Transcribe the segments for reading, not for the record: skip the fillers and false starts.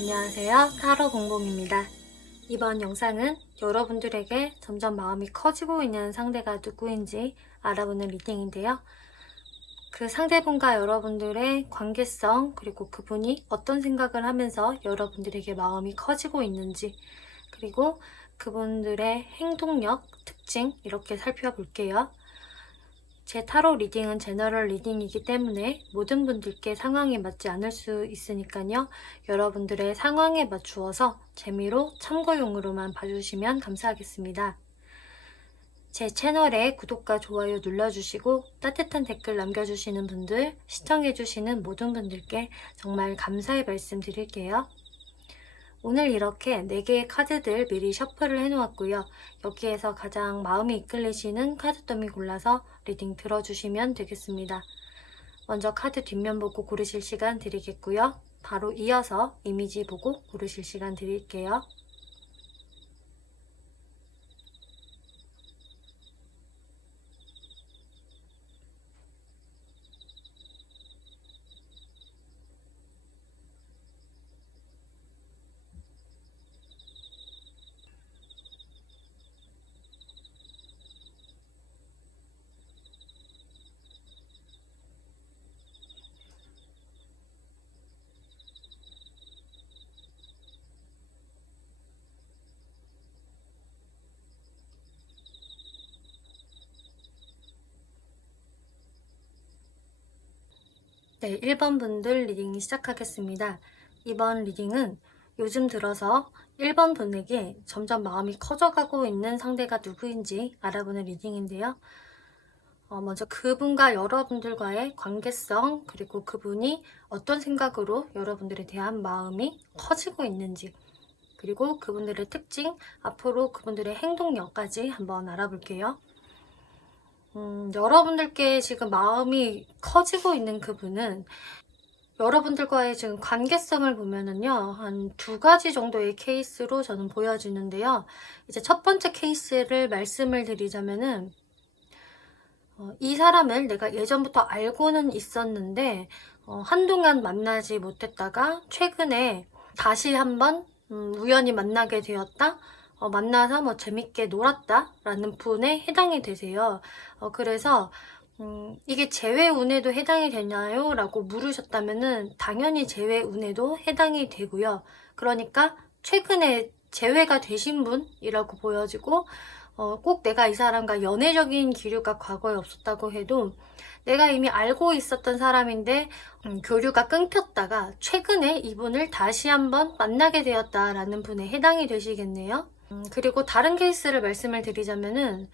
안녕하세요. 타로 공공입니다. 이번 영상은 여러분들에게 점점 마음이 커지고 있는 상대가 누구인지 알아보는 리딩인데요. 그 상대분과 여러분들의 관계성, 그리고 그분이 어떤 생각을 하면서 여러분들에게 마음이 커지고 있는지, 그리고 그분들의 행동력, 특징 이렇게 살펴볼게요. 제 타로 리딩은 제너럴 리딩이기 때문에 모든 분들께 상황에 맞지 않을 수 있으니까요. 여러분들의 상황에 맞추어서 재미로 참고용으로만 봐주시면 감사하겠습니다. 제 채널에 구독과 좋아요 눌러주시고 따뜻한 댓글 남겨주시는 분들, 시청해주시는 모든 분들께 정말 감사의 말씀 드릴게요. 오늘 이렇게 4개의 카드들 미리 셔플을 해놓았고요. 여기에서 가장 마음이 이끌리시는 카드 더미 골라서 리딩 들어주시면 되겠습니다. 먼저 카드 뒷면 보고 고르실 시간 드리겠고요. 바로 이어서 이미지 보고 고르실 시간 드릴게요. 네, 1번 분들 리딩 시작하겠습니다. 이번 리딩은 요즘 들어서 1번 분에게 점점 마음이 커져가고 있는 상대가 누구인지 알아보는 리딩인데요. 먼저 그분과 여러분들과의 관계성, 그리고 그분이 어떤 생각으로 여러분들에 대한 마음이 커지고 있는지, 그리고 그분들의 특징, 앞으로 그분들의 행동력까지 한번 알아볼게요. 여러분들께 지금 마음이 커지고 있는 그분은 여러분들과의 지금 관계성을 보면은요, 한 2가지 정도의 케이스로 저는 보여지는데요. 이제 첫 번째 케이스를 말씀을 드리자면은, 이 사람을 내가 예전부터 알고는 있었는데, 한동안 만나지 못했다가, 최근에 다시 한번, 우연히 만나게 되었다? 만나서 뭐 재밌게 놀았다? 라는 분에 해당이 되세요. 그래서, 이게 재회운에도 해당이 되나요? 라고 물으셨다면은, 당연히 재회운에도 해당이 되고요. 그러니까, 최근에 재회가 되신 분이라고 보여지고, 꼭 내가 이 사람과 연애적인 기류가 과거에 없었다고 해도 내가 이미 알고 있었던 사람인데 교류가 끊겼다가 최근에 이분을 다시 한번 만나게 되었다라는 분에 해당이 되시겠네요. 그리고 다른 케이스를 말씀을 드리자면은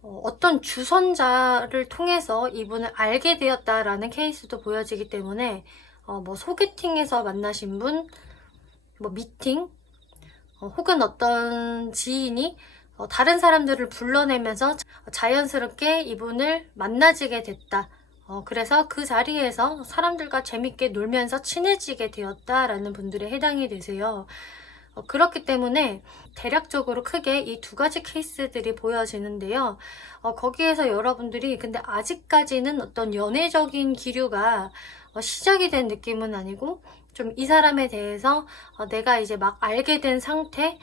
어떤 주선자를 통해서 이분을 알게 되었다라는 케이스도 보여지기 때문에 뭐 소개팅에서 만나신 분, 뭐 미팅, 혹은 어떤 지인이 다른 사람들을 불러내면서 자연스럽게 이분을 만나지게 됐다. 그래서 그 자리에서 사람들과 재밌게 놀면서 친해지게 되었다라는 분들에 해당이 되세요. 그렇기 때문에 대략적으로 크게 이 2가지 케이스들이 보여지는데요. 거기에서 여러분들이 근데 아직까지는 어떤 연애적인 기류가 시작이 된 느낌은 아니고 좀 이 사람에 대해서 내가 이제 막 알게 된 상태,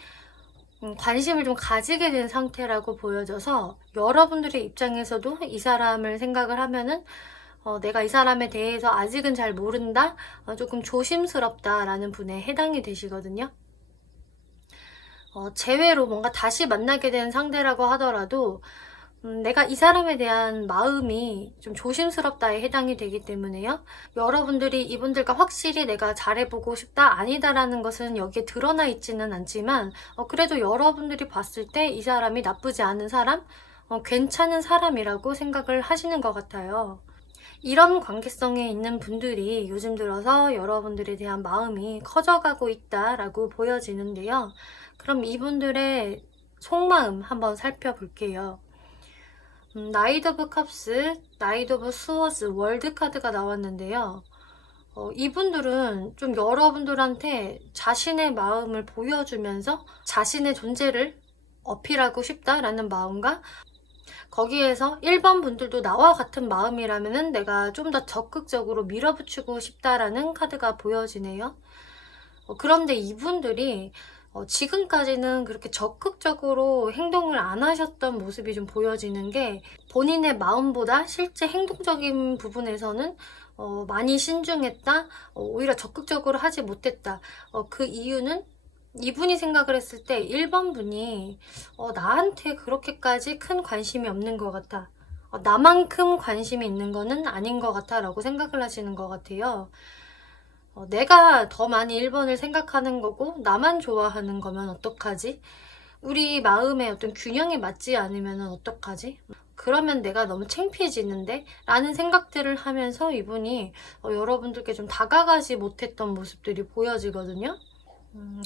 관심을 좀 가지게 된 상태라고 보여져서 여러분들의 입장에서도 이 사람을 생각을 하면은 내가 이 사람에 대해서 아직은 잘 모른다, 조금 조심스럽다라는 분에 해당이 되시거든요. 재회로 뭔가 다시 만나게 된 상대라고 하더라도 내가 이 사람에 대한 마음이 좀 조심스럽다에 해당이 되기 때문에요. 여러분들이 이분들과 확실히 내가 잘해보고 싶다, 아니다라는 것은 여기에 드러나 있지는 않지만 그래도 여러분들이 봤을 때 이 사람이 나쁘지 않은 사람, 괜찮은 사람이라고 생각을 하시는 것 같아요. 이런 관계성에 있는 분들이 요즘 들어서 여러분들에 대한 마음이 커져가고 있다라고 보여지는데요. 그럼 이분들의 속마음 한번 살펴볼게요. 나이트 오브 컵스, 나이트 오브 스워즈, 월드 카드가 나왔는데요. 이분들은 좀 여러분들한테 자신의 마음을 보여주면서 자신의 존재를 어필하고 싶다라는 마음과 거기에서 1번 분들도 나와 같은 마음이라면 내가 좀 더 적극적으로 밀어붙이고 싶다라는 카드가 보여지네요. 그런데 이분들이 지금까지는 그렇게 적극적으로 행동을 안 하셨던 모습이 좀 보여지는 게, 본인의 마음보다 실제 행동적인 부분에서는 많이 신중했다, 오히려 적극적으로 하지 못했다. 그 이유는 이분이 생각을 했을 때 1번 분이 나한테 그렇게까지 큰 관심이 없는 것 같아, 나만큼 관심이 있는 거는 아닌 것 같아 라고 생각을 하시는 것 같아요. 내가 더 많이 1번을 생각하는 거고 나만 좋아하는 거면 어떡하지? 우리 마음의 어떤 균형이 맞지 않으면 어떡하지? 그러면 내가 너무 창피해지는데? 라는 생각들을 하면서 이분이 여러분들께 좀 다가가지 못했던 모습들이 보여지거든요.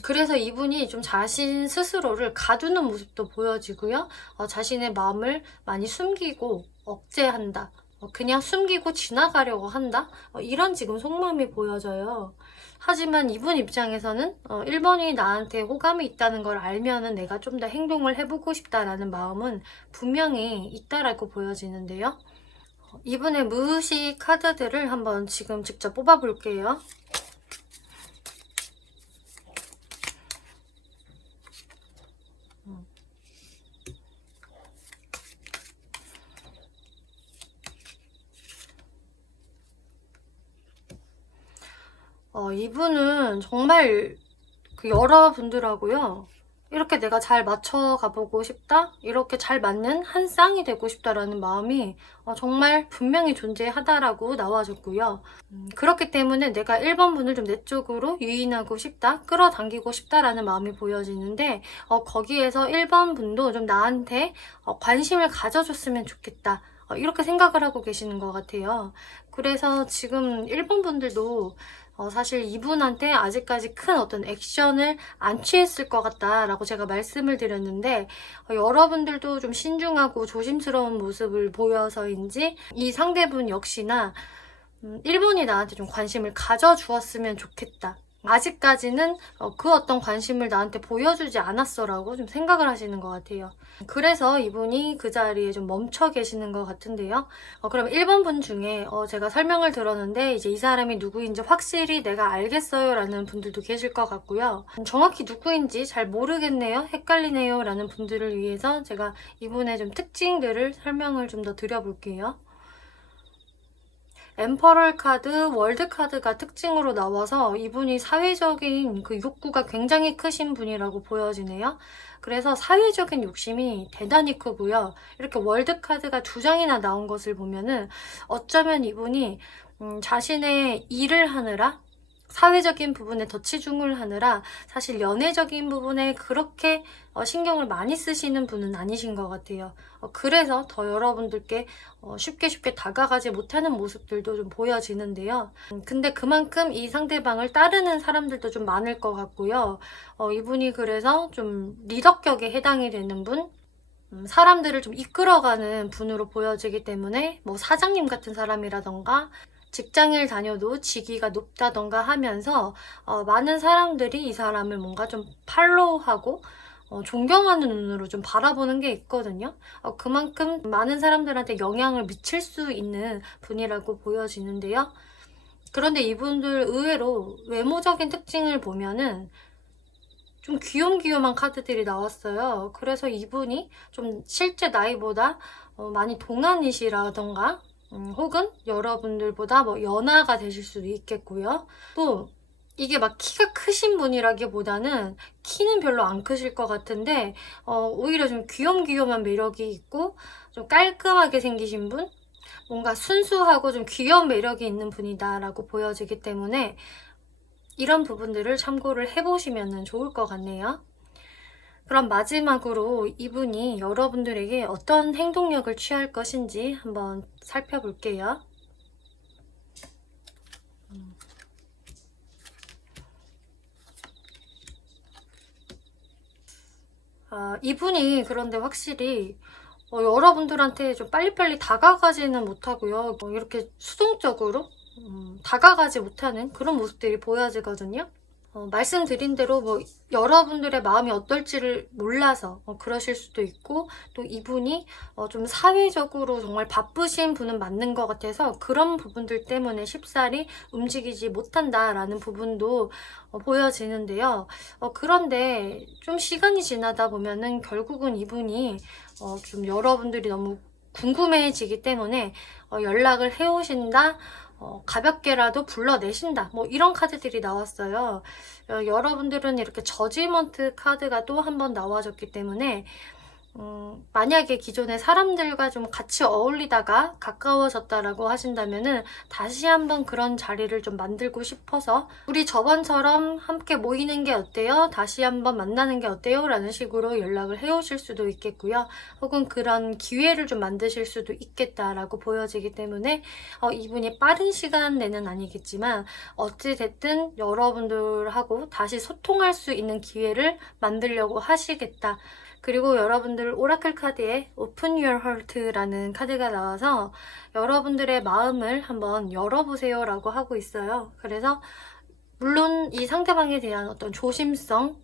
그래서 이분이 좀 자신 스스로를 가두는 모습도 보여지고요. 자신의 마음을 많이 숨기고 억제한다, 그냥 숨기고 지나가려고 한다, 이런 지금 속마음이 보여져요. 하지만 이분 입장에서는 1번이 나한테 호감이 있다는 걸 알면은 내가 좀 더 행동을 해보고 싶다라는 마음은 분명히 있다라고 보여지는데요. 이분의 무의식 카드들을 한번 지금 직접 뽑아볼게요. 이분은 정말 여러분들하고요, 이렇게 내가 잘 맞춰가보고 싶다, 이렇게 잘 맞는 한 쌍이 되고 싶다라는 마음이 정말 분명히 존재하다라고 나와줬고요. 그렇기 때문에 내가 1번 분을 좀 내 쪽으로 유인하고 싶다, 끌어당기고 싶다라는 마음이 보여지는데, 거기에서 1번 분도 좀 나한테 관심을 가져줬으면 좋겠다, 이렇게 생각을 하고 계시는 것 같아요. 그래서 지금 1번 분들도 사실 이분한테 아직까지 큰 어떤 액션을 안 취했을 것 같다라고 제가 말씀을 드렸는데, 여러분들도 좀 신중하고 조심스러운 모습을 보여서인지 이 상대분 역시나 1번이 나한테 좀 관심을 가져주었으면 좋겠다, 아직까지는 그 어떤 관심을 나한테 보여주지 않았어라고 좀 생각을 하시는 것 같아요. 그래서 이분이 그 자리에 좀 멈춰 계시는 것 같은데요. 그럼 1번 분 중에 제가 설명을 들었는데 이제 이 사람이 누구인지 확실히 내가 알겠어요 라는 분들도 계실 것 같고요. 정확히 누구인지 잘 모르겠네요, 헷갈리네요 라는 분들을 위해서 제가 이분의 좀 특징들을 설명을 좀 더 드려볼게요. 엠퍼럴 카드, 월드 카드가 특징으로 나와서 이분이 사회적인 그 욕구가 굉장히 크신 분이라고 보여지네요. 그래서 사회적인 욕심이 대단히 크고요. 이렇게 월드 카드가 2장이나 나온 것을 보면은 어쩌면 이분이 자신의 일을 하느라, 사회적인 부분에 더 치중을 하느라 사실 연애적인 부분에 그렇게 신경을 많이 쓰시는 분은 아니신 것 같아요. 그래서 더 여러분들께 쉽게 다가가지 못하는 모습들도 좀 보여지는데요. 근데 그만큼 이 상대방을 따르는 사람들도 좀 많을 것 같고요. 이분이 그래서 좀 리더격에 해당이 되는 분, 사람들을 좀 이끌어가는 분으로 보여지기 때문에 뭐 사장님 같은 사람이라던가 직장을 다녀도 직위가 높다던가 하면서 많은 사람들이 이 사람을 뭔가 좀 팔로우하고 존경하는 눈으로 좀 바라보는 게 있거든요. 그만큼 많은 사람들한테 영향을 미칠 수 있는 분이라고 보여지는데요. 그런데 이분들 의외로 외모적인 특징을 보면은 좀 귀염귀염한 카드들이 나왔어요. 그래서 이분이 좀 실제 나이보다 많이 동안이시라던가 혹은 여러분들보다 뭐 연하가 되실 수도 있겠고요. 또 이게 막 키가 크신 분이라기보다는 키는 별로 안 크실 것 같은데 오히려 좀 귀염귀염한 매력이 있고 좀 깔끔하게 생기신 분, 뭔가 순수하고 좀 귀여운 매력이 있는 분이다라고 보여지기 때문에 이런 부분들을 참고를 해보시면 좋을 것 같네요. 그럼 마지막으로 이분이 여러분들에게 어떤 행동력을 취할 것인지 한번 살펴볼게요. 이분이 그런데 확실히 여러분들한테 좀 빨리빨리 다가가지는 못하고요. 이렇게 수동적으로 다가가지 못하는 그런 모습들이 보여지거든요. 말씀드린 대로 뭐 여러분들의 마음이 어떨지를 몰라서 그러실 수도 있고, 또 이분이 좀 사회적으로 정말 바쁘신 분은 맞는 것 같아서 그런 부분들 때문에 쉽사리 움직이지 못한다라는 부분도 보여지는데요. 그런데 좀 시간이 지나다 보면은 결국은 이분이 좀 여러분들이 너무 궁금해지기 때문에 연락을 해오신다, 가볍게라도 불러내신다, 뭐 이런 카드들이 나왔어요. 여러분들은 이렇게 저지먼트 카드가 또 한 번 나와줬기 때문에 만약에 기존의 사람들과 좀 같이 어울리다가 가까워졌다라고 하신다면은 다시 한번 그런 자리를 좀 만들고 싶어서 우리 저번처럼 함께 모이는 게 어때요? 다시 한번 만나는 게 어때요? 라는 식으로 연락을 해오실 수도 있겠고요. 혹은 그런 기회를 좀 만드실 수도 있겠다라고 보여지기 때문에 이분이 빠른 시간 내는 아니겠지만 어찌됐든 여러분들하고 다시 소통할 수 있는 기회를 만들려고 하시겠다. 그리고 여러분들 오라클 카드에 Open Your Heart라는 카드가 나와서 여러분들의 마음을 한번 열어보세요 라고 하고 있어요. 그래서 물론 이 상대방에 대한 어떤 조심성,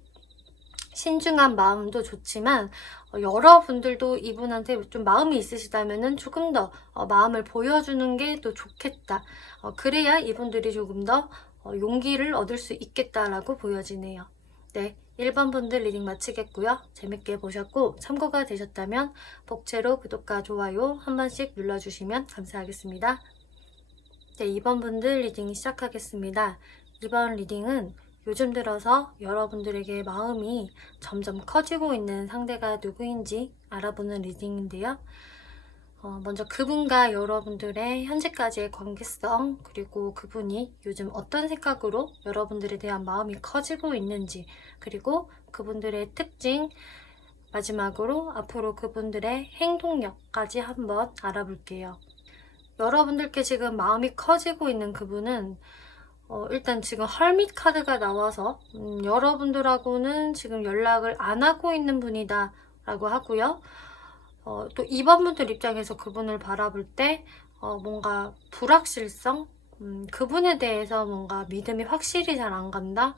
신중한 마음도 좋지만 여러분들도 이분한테 좀 마음이 있으시다면 조금 더 마음을 보여주는 게 또 좋겠다. 그래야 이분들이 조금 더 용기를 얻을 수 있겠다라고 보여지네요. 네, 1번 분들 리딩 마치겠고요. 재밌게 보셨고 참고가 되셨다면 복채로 구독과 좋아요 한 번씩 눌러주시면 감사하겠습니다. 네, 2번 분들 리딩 시작하겠습니다. 이번 리딩은 요즘 들어서 여러분들에게 마음이 점점 커지고 있는 상대가 누구인지 알아보는 리딩인데요. 먼저 그분과 여러분들의 현재까지의 관계성, 그리고 그분이 요즘 어떤 생각으로 여러분들에 대한 마음이 커지고 있는지, 그리고 그분들의 특징, 마지막으로 앞으로 그분들의 행동력까지 한번 알아볼게요. 여러분들께 지금 마음이 커지고 있는 그분은 일단 지금 헐밋 카드가 나와서 여러분들하고는 지금 연락을 안 하고 있는 분이다 라고 하고요. 또 2번 분들 입장에서 그분을 바라볼 때 뭔가 불확실성? 그분에 대해서 뭔가 믿음이 확실히 잘 안 간다?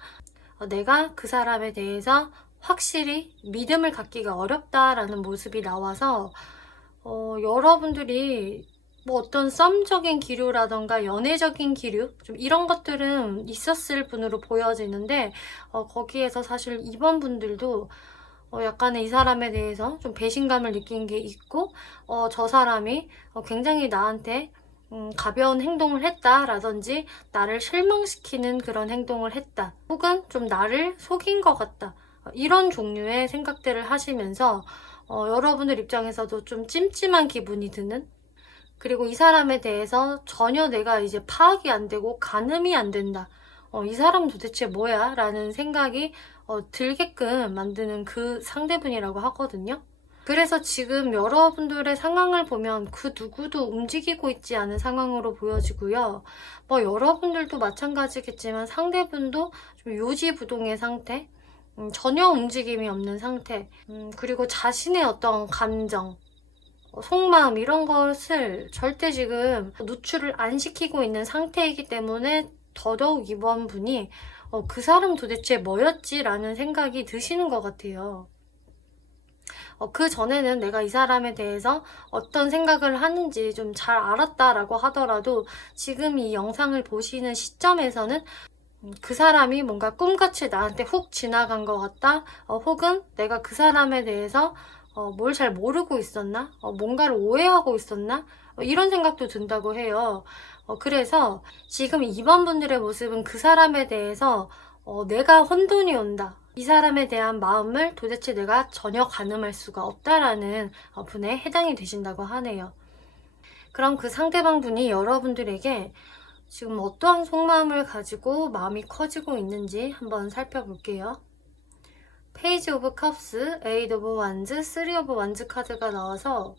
내가 그 사람에 대해서 확실히 믿음을 갖기가 어렵다라는 모습이 나와서 여러분들이 뭐 어떤 썸적인 기류라던가 연애적인 기류 좀 이런 것들은 있었을 분으로 보여지는데 거기에서 사실 2번 분들도 약간의 이 사람에 대해서 좀 배신감을 느낀 게 있고 저 사람이 굉장히 나한테 가벼운 행동을 했다라든지 나를 실망시키는 그런 행동을 했다, 혹은 좀 나를 속인 것 같다, 이런 종류의 생각들을 하시면서 여러분들 입장에서도 좀 찜찜한 기분이 드는, 그리고 이 사람에 대해서 전혀 내가 이제 파악이 안 되고 가늠이 안 된다, 이 사람 도대체 뭐야? 라는 생각이 들게끔 만드는 그 상대분이라고 하거든요. 그래서 지금 여러분들의 상황을 보면 그 누구도 움직이고 있지 않은 상황으로 보여지고요. 뭐 여러분들도 마찬가지겠지만 상대분도 좀 요지부동의 상태, 전혀 움직임이 없는 상태, 그리고 자신의 어떤 감정, 속마음 이런 것을 절대 지금 노출을 안 시키고 있는 상태이기 때문에 더더욱 이번 분이 그 사람 도대체 뭐였지? 라는 생각이 드시는 것 같아요. 그 전에는 내가 이 사람에 대해서 어떤 생각을 하는지 좀 잘 알았다라고 하더라도 지금 이 영상을 보시는 시점에서는 그 사람이 뭔가 꿈같이 나한테 훅 지나간 것 같다, 혹은 내가 그 사람에 대해서 뭘 잘 모르고 있었나? 뭔가를 오해하고 있었나? 이런 생각도 든다고 해요. 그래서 지금 2번 분들의 모습은 그 사람에 대해서 내가 혼돈이 온다, 이 사람에 대한 마음을 도대체 내가 전혀 가늠할 수가 없다라는 분에 해당이 되신다고 하네요. 그럼 그 상대방 분이 여러분들에게 지금 어떠한 속마음을 가지고 마음이 커지고 있는지 한번 살펴볼게요. 페이지 오브 컵스, 에이드 오브 완즈, 쓰리 오브 완즈 카드가 나와서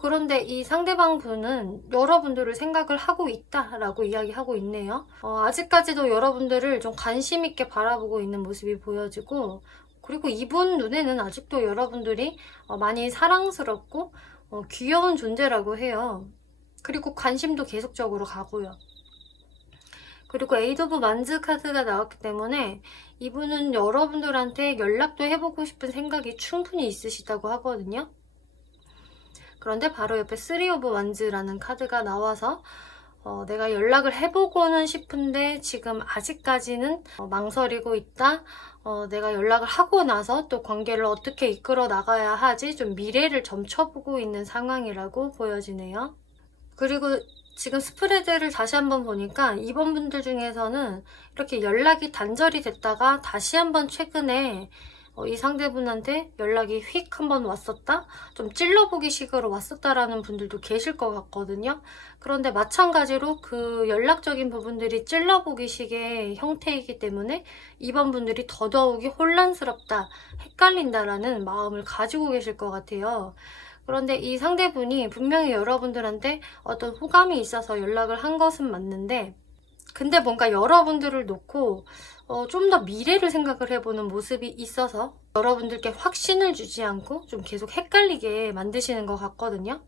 그런데 이 상대방 분은 여러분들을 생각을 하고 있다라고 이야기하고 있네요. 아직까지도 여러분들을 좀 관심 있게 바라보고 있는 모습이 보여지고, 그리고 이분 눈에는 아직도 여러분들이 많이 사랑스럽고 귀여운 존재라고 해요. 그리고 관심도 계속적으로 가고요. 그리고 에이드 오브 만즈 카드가 나왔기 때문에 이분은 여러분들한테 연락도 해보고 싶은 생각이 충분히 있으시다고 하거든요. 그런데 바로 옆에 3 오브 완즈라는 카드가 나와서 내가 연락을 해보고는 싶은데 지금 아직까지는 망설이고 있다. 내가 연락을 하고 나서 또 관계를 어떻게 이끌어 나가야 하지? 좀 미래를 점쳐보고 있는 상황이라고 보여지네요. 그리고 지금 스프레드를 다시 한번 보니까 이번 분들 중에서는 이렇게 연락이 단절이 됐다가 다시 한번 최근에 이 상대분한테 연락이 휙 한번 왔었다? 좀 찔러보기 식으로 왔었다라는 분들도 계실 것 같거든요. 그런데 마찬가지로 그 연락적인 부분들이 찔러보기 식의 형태이기 때문에 이번 분들이 더더욱이 혼란스럽다, 헷갈린다라는 마음을 가지고 계실 것 같아요. 그런데 이 상대분이 분명히 여러분들한테 어떤 호감이 있어서 연락을 한 것은 맞는데, 근데 뭔가 여러분들을 놓고 좀 더 미래를 생각을 해보는 모습이 있어서 여러분들께 확신을 주지 않고 좀 계속 헷갈리게 만드시는 것 같거든요.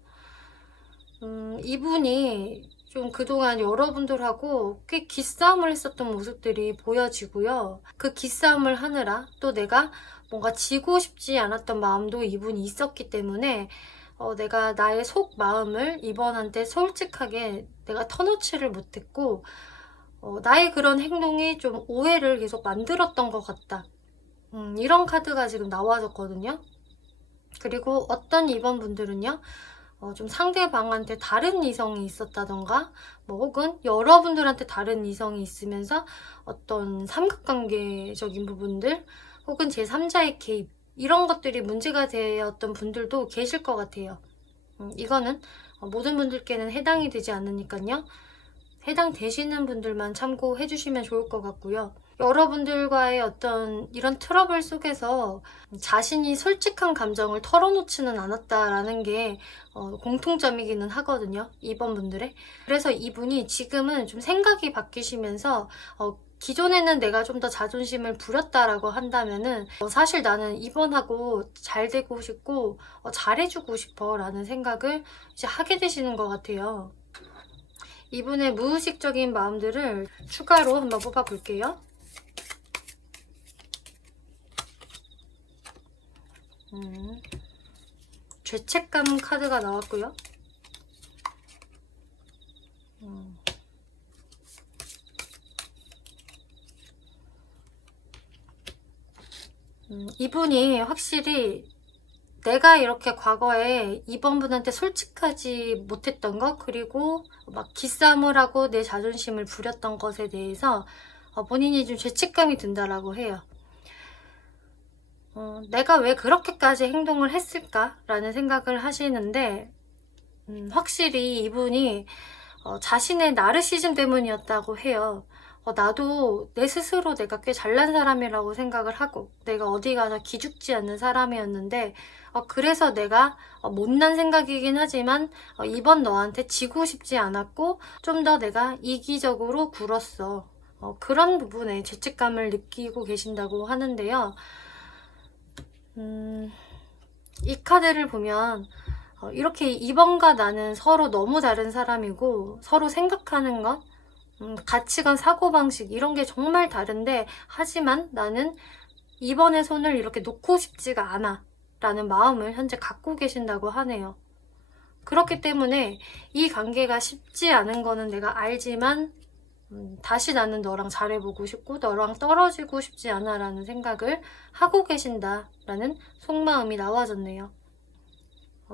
이분이 좀 그동안 여러분들하고 꽤 기싸움을 했었던 모습들이 보여지고요. 그 기싸움을 하느라 또 내가 뭔가 지고 싶지 않았던 마음도 이분이 있었기 때문에 내가 나의 속 마음을 이번한테 솔직하게 내가 터놓지를 못했고 나의 그런 행동이 좀 오해를 계속 만들었던 것 같다. 이런 카드가 지금 나와졌거든요. 그리고 어떤 이번 분들은요, 좀 상대방한테 다른 이성이 있었다던가, 뭐 혹은 여러분들한테 다른 이성이 있으면서 어떤 삼각관계적인 부분들, 혹은 제3자의 개입, 이런 것들이 문제가 되었던 분들도 계실 것 같아요. 이거는 모든 분들께는 해당이 되지 않으니까요. 해당되시는 분들만 참고해 주시면 좋을 것 같고요. 여러분들과의 어떤 이런 트러블 속에서 자신이 솔직한 감정을 털어놓지는 않았다라는 게 공통점이기는 하거든요. 이번 분들의. 그래서 이분이 지금은 좀 생각이 바뀌시면서 기존에는 내가 좀 더 자존심을 부렸다라고 한다면은 사실 나는 이번하고 잘 되고 싶고 잘해주고 싶어 라는 생각을 이제 하게 되시는 것 같아요. 이분의 무의식적인 마음들을 추가로 한번 뽑아볼게요. 죄책감 카드가 나왔고요. 이분이 확실히 내가 이렇게 과거에 이번 분한테 솔직하지 못했던 것, 그리고 막 기싸움을 하고 내 자존심을 부렸던 것에 대해서 본인이 좀 죄책감이 든다라고 해요. 내가 왜 그렇게까지 행동을 했을까라는 생각을 하시는데, 확실히 이분이 자신의 나르시즘 때문이었다고 해요. 나도 내 스스로 내가 꽤 잘난 사람이라고 생각을 하고 내가 어디 가서 기죽지 않는 사람이었는데 그래서 내가 못난 생각이긴 하지만 이번 너한테 지고 싶지 않았고 좀 더 내가 이기적으로 굴었어. 그런 부분에 죄책감을 느끼고 계신다고 하는데요. 이 카드를 보면 이렇게 이번과 나는 서로 너무 다른 사람이고 서로 생각하는 것, 가치관, 사고방식 이런 게 정말 다른데 하지만 나는 이번의 손을 이렇게 놓고 싶지가 않아 라는 마음을 현재 갖고 계신다고 하네요. 그렇기 때문에 이 관계가 쉽지 않은 거는 내가 알지만 다시 나는 너랑 잘해보고 싶고 너랑 떨어지고 싶지 않아 라는 생각을 하고 계신다 라는 속마음이 나와졌네요.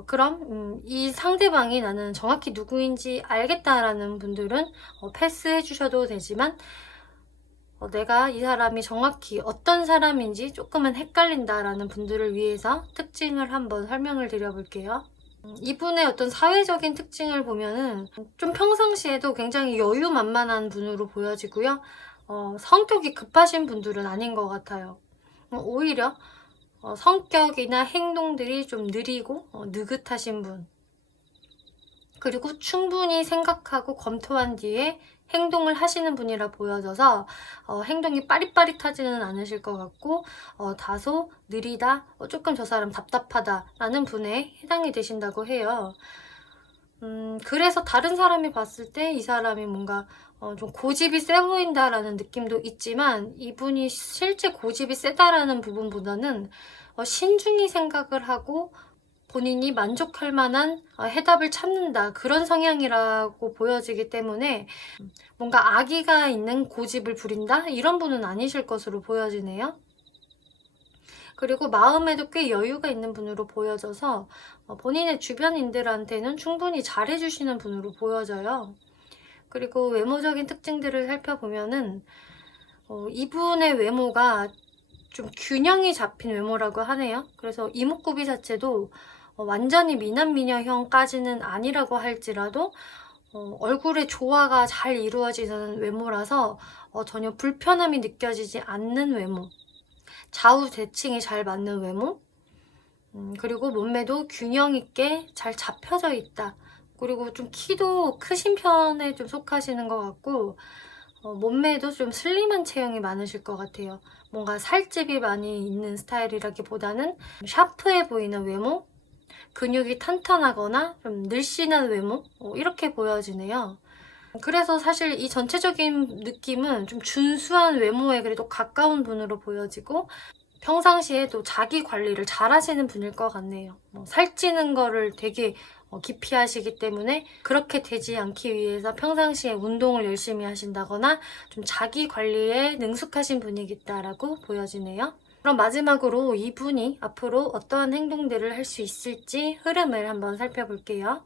그럼 이 상대방이 나는 정확히 누구인지 알겠다라는 분들은 패스해 주셔도 되지만 내가 이 사람이 정확히 어떤 사람인지 조금은 헷갈린다라는 분들을 위해서 특징을 한번 설명을 드려볼게요. 이분의 어떤 사회적인 특징을 보면은 좀 평상시에도 굉장히 여유만만한 분으로 보여지고요. 성격이 급하신 분들은 아닌 것 같아요. 오히려 성격이나 행동들이 좀 느리고 느긋하신 분, 그리고 충분히 생각하고 검토한 뒤에 행동을 하시는 분이라 보여져서 행동이 빠릿빠릿하지는 않으실 것 같고 다소 느리다, 조금 저 사람 답답하다 라는 분에 해당이 되신다고 해요. 그래서 다른 사람이 봤을 때 이 사람이 뭔가 좀 고집이 세 보인다라는 느낌도 있지만, 이분이 실제 고집이 세다라는 부분보다는 신중히 생각을 하고 본인이 만족할 만한 해답을 찾는다, 그런 성향이라고 보여지기 때문에 뭔가 악의가 있는 고집을 부린다, 이런 분은 아니실 것으로 보여지네요. 그리고 마음에도 꽤 여유가 있는 분으로 보여져서 본인의 주변인들한테는 충분히 잘해주시는 분으로 보여져요. 그리고 외모적인 특징들을 살펴보면은 이분의 외모가 좀 균형이 잡힌 외모라고 하네요. 그래서 이목구비 자체도 완전히 미남미녀형까지는 아니라고 할지라도 얼굴의 조화가 잘 이루어지는 외모라서 전혀 불편함이 느껴지지 않는 외모, 좌우 대칭이 잘 맞는 외모, 그리고 몸매도 균형 있게 잘 잡혀져 있다. 그리고 좀 키도 크신 편에 좀 속하시는 것 같고, 몸매도 좀 슬림한 체형이 많으실 것 같아요. 뭔가 살집이 많이 있는 스타일이라기보다는 샤프해 보이는 외모, 근육이 탄탄하거나 좀 늘씬한 외모, 이렇게 보여지네요. 그래서 사실 이 전체적인 느낌은 좀 준수한 외모에 그래도 가까운 분으로 보여지고, 평상시에도 자기 관리를 잘 하시는 분일 것 같네요. 살찌는 거를 되게 기피하시기 때문에 그렇게 되지 않기 위해서 평상시에 운동을 열심히 하신다거나 좀 자기 관리에 능숙하신 분이겠다라고 보여지네요. 그럼 마지막으로 이분이 앞으로 어떠한 행동들을 할 수 있을지 흐름을 한번 살펴볼게요.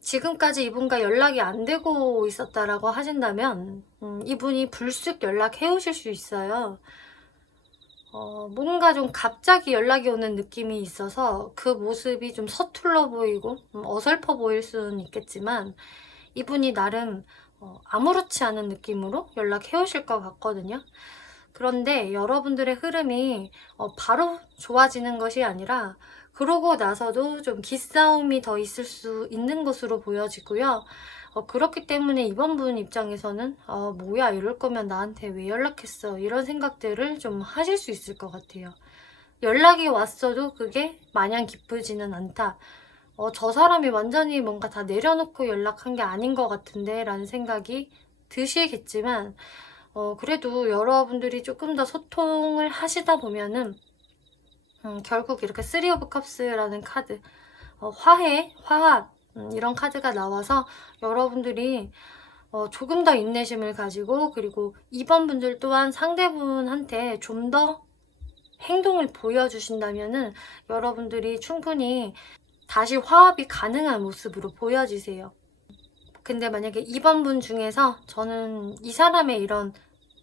지금까지 이분과 연락이 안 되고 있었다라고 하신다면 이분이 불쑥 연락해 오실 수 있어요. 뭔가 좀 갑자기 연락이 오는 느낌이 있어서 그 모습이 좀 서툴러 보이고 어설퍼 보일 수는 있겠지만, 이분이 나름 아무렇지 않은 느낌으로 연락해 오실 것 같거든요. 그런데 여러분들의 흐름이 바로 좋아지는 것이 아니라 그러고 나서도 좀 기싸움이 더 있을 수 있는 것으로 보여지고요. 그렇기 때문에 이번 분 입장에서는 뭐야, 이럴 거면 나한테 왜 연락했어, 이런 생각들을 좀 하실 수 있을 것 같아요. 연락이 왔어도 그게 마냥 기쁘지는 않다. 저 사람이 완전히 뭔가 다 내려놓고 연락한 게 아닌 것 같은데 라는 생각이 드시겠지만, 그래도 여러분들이 조금 더 소통을 하시다 보면은 결국 이렇게 3 오브 컵스라는 카드, 화해, 화합, 이런 카드가 나와서 여러분들이 조금 더 인내심을 가지고, 그리고 2번 분들 또한 상대분한테 좀 더 행동을 보여주신다면은 여러분들이 충분히 다시 화합이 가능한 모습으로 보여지세요. 근데 만약에 2번 분 중에서 저는 이 사람의 이런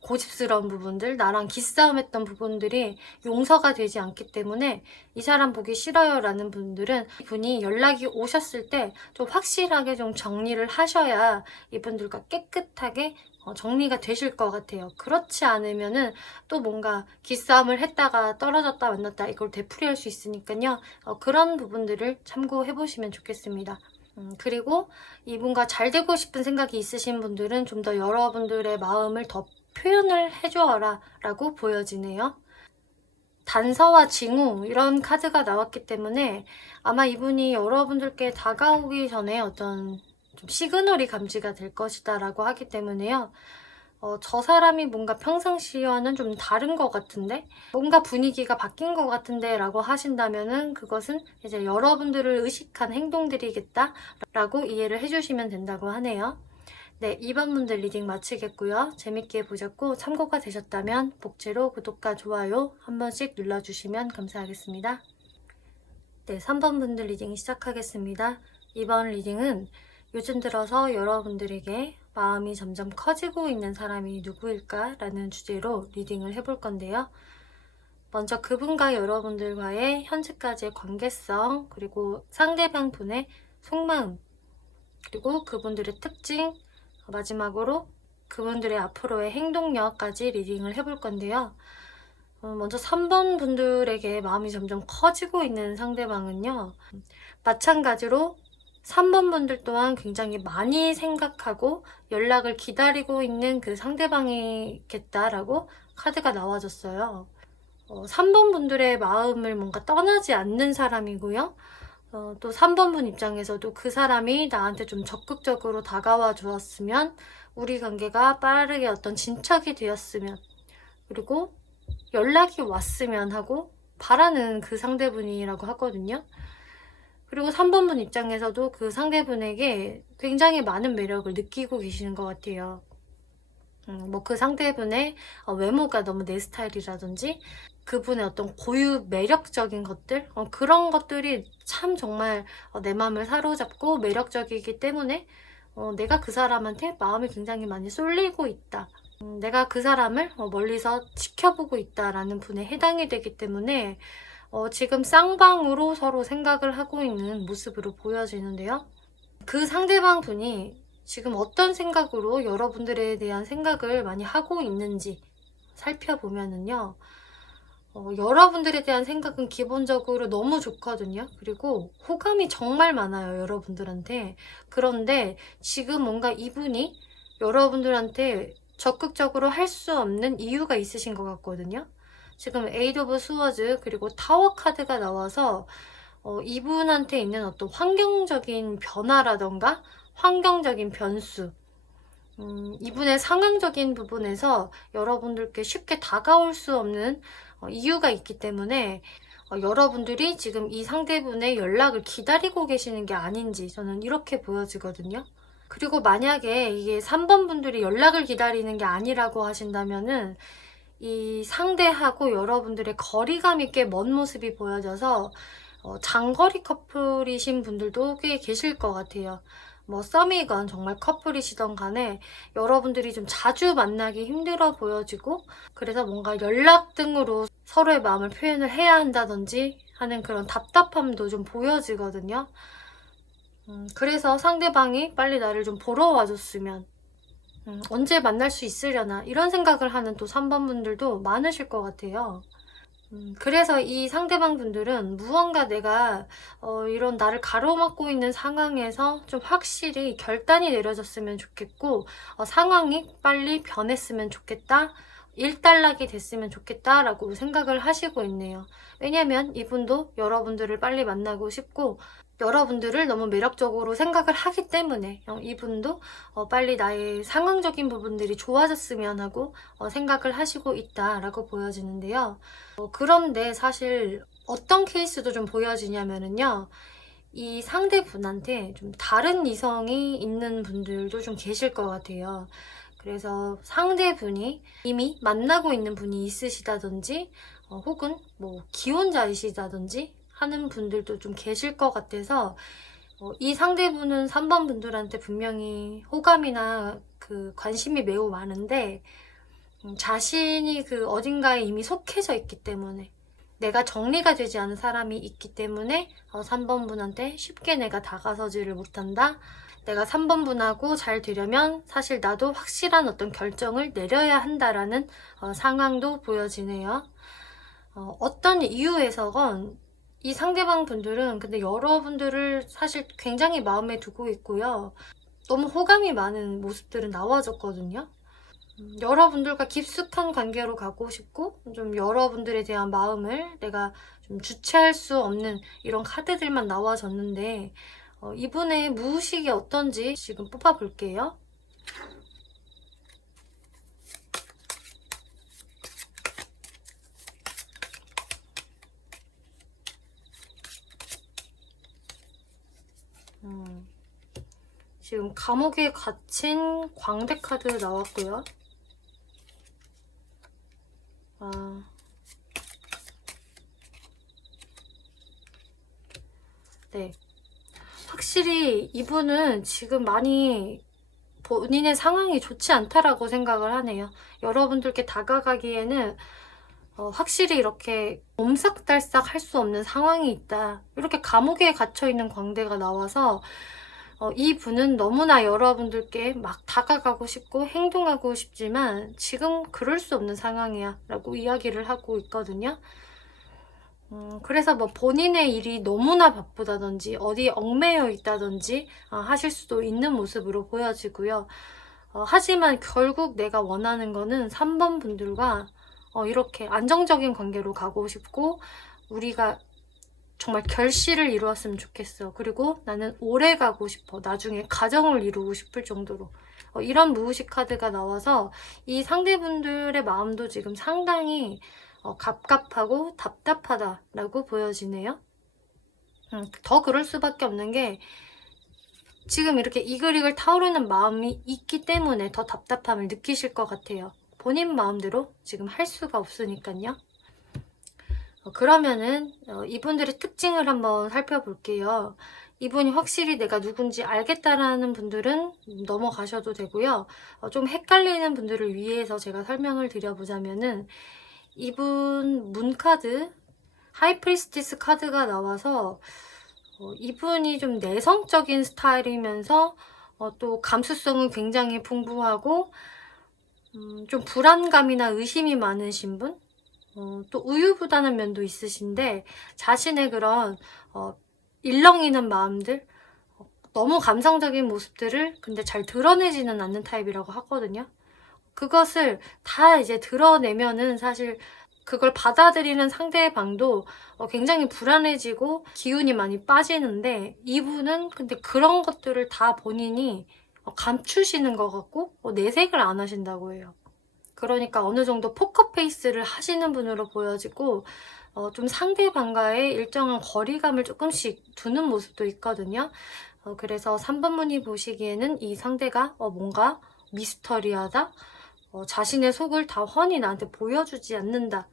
고집스러운 부분들, 나랑 기싸움했던 부분들이 용서가 되지 않기 때문에 이 사람 보기 싫어요 라는 분들은 이분이 연락이 오셨을 때 좀 확실하게 좀 정리를 하셔야 이분들과 깨끗하게 정리가 되실 것 같아요. 그렇지 않으면은 또 뭔가 기싸움을 했다가 떨어졌다 만났다 이걸 되풀이할 수 있으니까요. 그런 부분들을 참고해 보시면 좋겠습니다. 그리고 이분과 잘 되고 싶은 생각이 있으신 분들은 좀 더 여러분들의 마음을 더 표현을 해줘라 라고 보여지네요. 단서와 징후, 이런 카드가 나왔기 때문에 아마 이분이 여러분들께 다가오기 전에 어떤 좀 시그널이 감지가 될 것이다 라고 하기 때문에요. 저 사람이 뭔가 평상시와는 좀 다른 것 같은데, 뭔가 분위기가 바뀐 것 같은데 라고 하신다면은 그것은 이제 여러분들을 의식한 행동들이겠다 라고 이해를 해주시면 된다고 하네요. 네, 2번 분들 리딩 마치겠고요. 재밌게 보셨고 참고가 되셨다면 복제로 구독과 좋아요 한 번씩 눌러주시면 감사하겠습니다. 네, 3번 분들 리딩 시작하겠습니다. 이번 리딩은 요즘 들어서 여러분들에게 마음이 점점 커지고 있는 사람이 누구일까? 라는 주제로 리딩을 해볼 건데요. 먼저 그분과 여러분들과의 현재까지의 관계성, 그리고 상대방 분의 속마음, 그리고 그분들의 특징, 마지막으로 그분들의 앞으로의 행동력까지 리딩을 해볼 건데요. 먼저 3번 분들에게 마음이 점점 커지고 있는 상대방은요, 마찬가지로 3번 분들 또한 굉장히 많이 생각하고 연락을 기다리고 있는 그 상대방이겠다라고 카드가 나와줬어요. 3번 분들의 마음을 뭔가 떠나지 않는 사람이고요. 또 3번 분 입장에서도 그 사람이 나한테 좀 적극적으로 다가와 주었으면, 우리 관계가 빠르게 어떤 진척이 되었으면, 그리고 연락이 왔으면 하고 바라는 그 상대분이라고 하거든요. 그리고 3번 분 입장에서도 그 상대분에게 굉장히 많은 매력을 느끼고 계시는 것 같아요. 뭐 그 상대분의 외모가 너무 내 스타일이라든지, 그분의 어떤 고유 매력적인 것들, 그런 것들이 참 정말 내 마음을 사로잡고 매력적이기 때문에 내가 그 사람한테 마음이 굉장히 많이 쏠리고 있다. 내가 그 사람을 멀리서 지켜보고 있다라는 분에 해당이 되기 때문에 지금 쌍방으로 서로 생각을 하고 있는 모습으로 보여지는데요. 그 상대방 분이 지금 어떤 생각으로 여러분들에 대한 생각을 많이 하고 있는지 살펴보면은요. 여러분들에 대한 생각은 기본적으로 너무 좋거든요. 그리고 호감이 정말 많아요, 여러분들한테. 그런데 지금 뭔가 이분이 여러분들한테 적극적으로 할 수 없는 이유가 있으신 것 같거든요. 지금 에이드 오브 스워즈 그리고 타워 카드가 나와서 이분한테 있는 어떤 환경적인 변화라던가 환경적인 변수, 이분의 상황적인 부분에서 여러분들께 쉽게 다가올 수 없는 이유가 있기 때문에 여러분들이 지금 이 상대분의 연락을 기다리고 계시는 게 아닌지 저는 이렇게 보여지거든요. 그리고 만약에 이게 3번 분들이 연락을 기다리는 게 아니라고 하신다면은 이 상대하고 여러분들의 거리감이 꽤 먼 모습이 보여져서 장거리 커플이신 분들도 꽤 계실 것 같아요. 뭐 썸이건 정말 커플이시던 간에 여러분들이 좀 자주 만나기 힘들어 보여지고, 그래서 뭔가 연락 등으로 서로의 마음을 표현을 해야 한다든지 하는 그런 답답함도 좀 보여지거든요. 그래서 상대방이 빨리 나를 좀 보러 와줬으면, 언제 만날 수 있으려나 이런 생각을 하는 또 3번 분들도 많으실 것 같아요. 그래서 이 상대방 분들은 무언가 내가 이런 나를 가로막고 있는 상황에서 좀 확실히 결단이 내려졌으면 좋겠고, 상황이 빨리 변했으면 좋겠다, 일단락이 됐으면 좋겠다라고 생각을 하시고 있네요. 왜냐면 이분도 여러분들을 빨리 만나고 싶고 여러분들을 너무 매력적으로 생각을 하기 때문에 이분도 빨리 나의 상황적인 부분들이 좋아졌으면 하고 생각을 하시고 있다라고 보여지는데요. 그런데 사실 어떤 케이스도 좀 보여지냐면은요. 이 상대분한테 좀 다른 이성이 있는 분들도 좀 계실 것 같아요. 그래서 상대분이 이미 만나고 있는 분이 있으시다든지 혹은 뭐 기혼자이시다든지 하는 분들도 좀 계실 것 같아서 이 상대분은 3번 분들한테 분명히 호감이나 그 관심이 매우 많은데 자신이 그 어딘가에 이미 속해져 있기 때문에, 내가 정리가 되지 않은 사람이 있기 때문에 3번 분한테 쉽게 내가 다가서지를 못한다. 내가 3번 분하고 잘 되려면 사실 나도 확실한 어떤 결정을 내려야 한다라는 상황도 보여지네요. 어떤 이유에서건 이 상대방 분들은 근데 여러분들을 사실 굉장히 마음에 두고 있고요. 너무 호감이 많은 모습들은 나와졌거든요. 여러분들과 깊숙한 관계로 가고 싶고 좀 여러분들에 대한 마음을 내가 좀 주체할 수 없는 이런 카드들만 나와졌는데 이분의 무의식이 어떤지 지금 뽑아볼게요. 지금 감옥에 갇힌 광대 카드 나왔고요. 네. 확실히 이분은 지금 많이 본인의 상황이 좋지 않다라고 생각을 하네요. 여러분들께 다가가기에는 확실히 이렇게 옴싹달싹 할 수 없는 상황이 있다. 이렇게 감옥에 갇혀있는 광대가 나와서 이분은 너무나 여러분들께 막 다가가고 싶고 행동하고 싶지만 지금 그럴 수 없는 상황이야 라고 이야기를 하고 있거든요. 그래서 뭐 본인의 일이 너무나 바쁘다든지 어디에 얽매여 있다든지 하실 수도 있는 모습으로 보여지고요. 하지만 결국 내가 원하는 거는 3번 분들과 이렇게 안정적인 관계로 가고 싶고 우리가 정말 결실을 이루었으면 좋겠어. 그리고 나는 오래 가고 싶어. 나중에 가정을 이루고 싶을 정도로. 이런 무의식 카드가 나와서 이 상대분들의 마음도 지금 상당히 갑갑하고 답답하다라고 보여지네요. 더 그럴 수밖에 없는 게 지금 이렇게 이글이글 타오르는 마음이 있기 때문에 더 답답함을 느끼실 것 같아요. 본인 마음대로 지금 할 수가 없으니까요. 그러면은 이분들의 특징을 한번 살펴볼게요. 이분이 확실히 내가 누군지 알겠다라는 분들은 넘어가셔도 되고요. 좀 헷갈리는 분들을 위해서 제가 설명을 드려보자면은 이분 문카드 하이프리스티스 카드가 나와서 이분이 좀 내성적인 스타일이면서 또 감수성은 굉장히 풍부하고 좀 불안감이나 의심이 많으신 분? 또 우유부단한 면도 있으신데 자신의 그런 일렁이는 마음들, 너무 감성적인 모습들을 근데 잘 드러내지는 않는 타입이라고 하거든요. 그것을 다 이제 드러내면은 사실 그걸 받아들이는 상대방도 굉장히 불안해지고 기운이 많이 빠지는데 이분은 근데 그런 것들을 다 본인이 감추시는 것 같고 내색을 안 하신다고 해요. 그러니까 어느 정도 포커페이스를 하시는 분으로 보여지고 좀 상대방과의 일정한 거리감을 조금씩 두는 모습도 있거든요. 그래서 3번 문의 보시기에는 이 상대가 뭔가 미스터리하다, 자신의 속을 다 훤히 나한테 보여주지 않는다,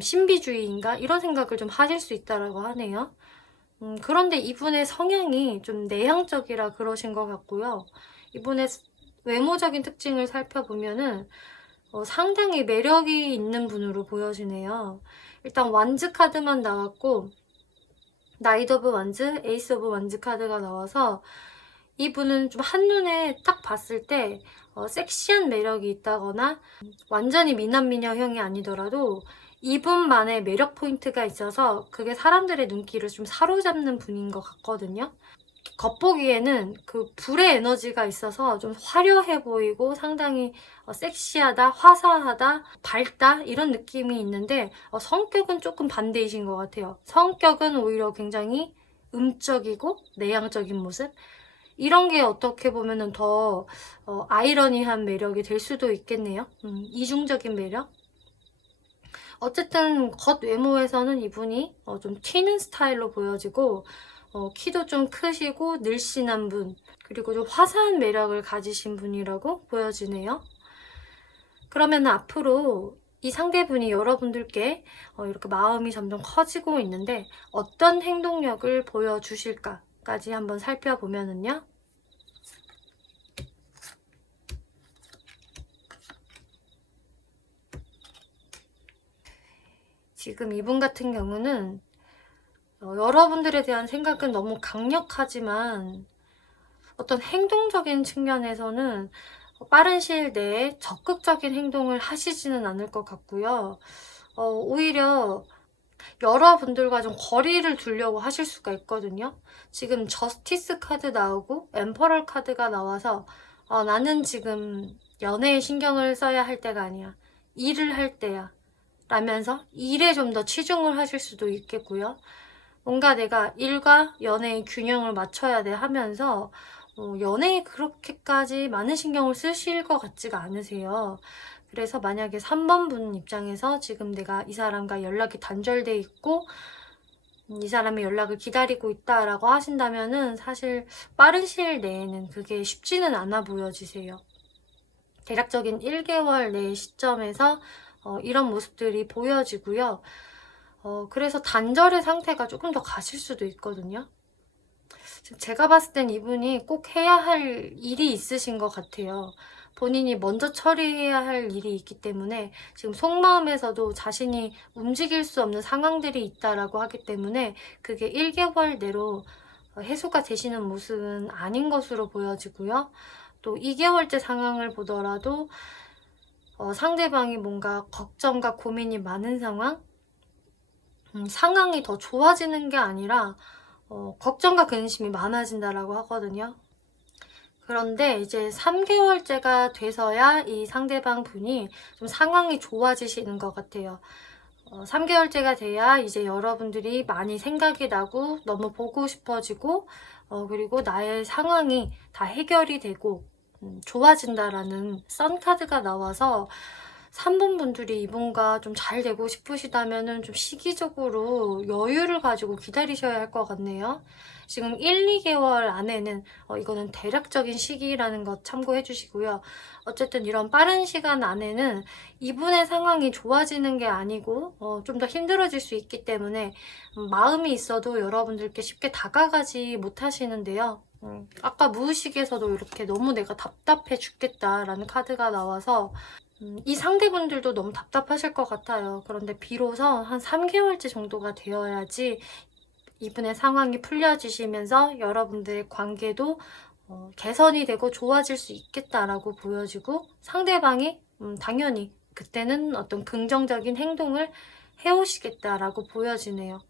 신비주의인가? 이런 생각을 좀 하실 수 있다라고 하네요. 그런데 이분의 성향이 좀 내향적이라 그러신 것 같고요. 이분의 외모적인 특징을 살펴보면은 상당히 매력이 있는 분으로 보여지네요. 일단 완즈 카드만 나왔고 나이트 오브 완즈, 에이스 오브 완즈 카드가 나와서 이분은 좀 한눈에 딱 봤을 때 섹시한 매력이 있다거나 완전히 미남미녀형이 아니더라도 이분만의 매력 포인트가 있어서 그게 사람들의 눈길을 좀 사로잡는 분인 것 같거든요. 겉보기에는 그 불의 에너지가 있어서 좀 화려해 보이고 상당히 섹시하다, 화사하다, 밝다 이런 느낌이 있는데 성격은 조금 반대이신 것 같아요. 성격은 오히려 굉장히 음적이고 내향적인 모습? 이런 게 어떻게 보면은 더 아이러니한 매력이 될 수도 있겠네요. 이중적인 매력? 어쨌든 겉 외모에서는 이분이 좀 튀는 스타일로 보여지고 키도 좀 크시고 늘씬한 분, 그리고 좀 화사한 매력을 가지신 분이라고 보여지네요. 그러면 앞으로 이 상대분이 여러분들께 이렇게 마음이 점점 커지고 있는데 어떤 행동력을 보여주실까까지 한번 살펴보면은요. 지금 이분 같은 경우는 여러분들에 대한 생각은 너무 강력하지만 어떤 행동적인 측면에서는 빠른 시일 내에 적극적인 행동을 하시지는 않을 것 같고요. 오히려 여러분들과 좀 거리를 두려고 하실 수가 있거든요. 지금 저스티스 카드 나오고 엠퍼럴 카드가 나와서 나는 지금 연애에 신경을 써야 할 때가 아니야. 일을 할 때야. 라면서 일에 좀 더 치중을 하실 수도 있겠고요. 뭔가 내가 일과 연애의 균형을 맞춰야 돼 하면서 연애에 그렇게까지 많은 신경을 쓰실 것 같지가 않으세요. 그래서 만약에 3번 분 입장에서 지금 내가 이 사람과 연락이 단절돼 있고 이 사람의 연락을 기다리고 있다라고 하신다면은 사실 빠른 시일 내에는 그게 쉽지는 않아 보여지세요. 대략적인 1개월 내 시점에서 이런 모습들이 보여지고요. 그래서 단절의 상태가 조금 더 가실 수도 있거든요. 제가 봤을 땐 이분이 꼭 해야 할 일이 있으신 것 같아요. 본인이 먼저 처리해야 할 일이 있기 때문에 지금 속마음에서도 자신이 움직일 수 없는 상황들이 있다라고 하기 때문에 그게 1개월 내로 해소가 되시는 모습은 아닌 것으로 보여지고요. 또 2개월째 상황을 보더라도 상대방이 뭔가 걱정과 고민이 많은 상황? 상황이 더 좋아지는 게 아니라 걱정과 근심이 많아진다라고 하거든요. 그런데 이제 3개월째가 돼서야 이 상대방 분이 좀 상황이 좋아지시는 것 같아요. 3개월째가 돼야 이제 여러분들이 많이 생각이 나고 너무 보고 싶어지고 그리고 나의 상황이 다 해결이 되고 좋아진다라는 썬카드가 나와서 3번 분들이 이분과 좀 잘 되고 싶으시다면은 좀 시기적으로 여유를 가지고 기다리셔야 할 것 같네요. 지금 1, 2개월 안에는 이거는 대략적인 시기라는 것 참고해 주시고요. 어쨌든 이런 빠른 시간 안에는 이분의 상황이 좋아지는 게 아니고 좀 더 힘들어질 수 있기 때문에 마음이 있어도 여러분들께 쉽게 다가가지 못하시는데요. 아까 무의식에서도 이렇게 너무 내가 답답해 죽겠다라는 카드가 나와서 이 상대분들도 너무 답답하실 것 같아요. 그런데 비로소 한 3개월째 정도가 되어야지 이분의 상황이 풀려지시면서 여러분들의 관계도 개선이 되고 좋아질 수 있겠다라고 보여지고 상대방이 당연히 그때는 어떤 긍정적인 행동을 해오시겠다라고 보여지네요.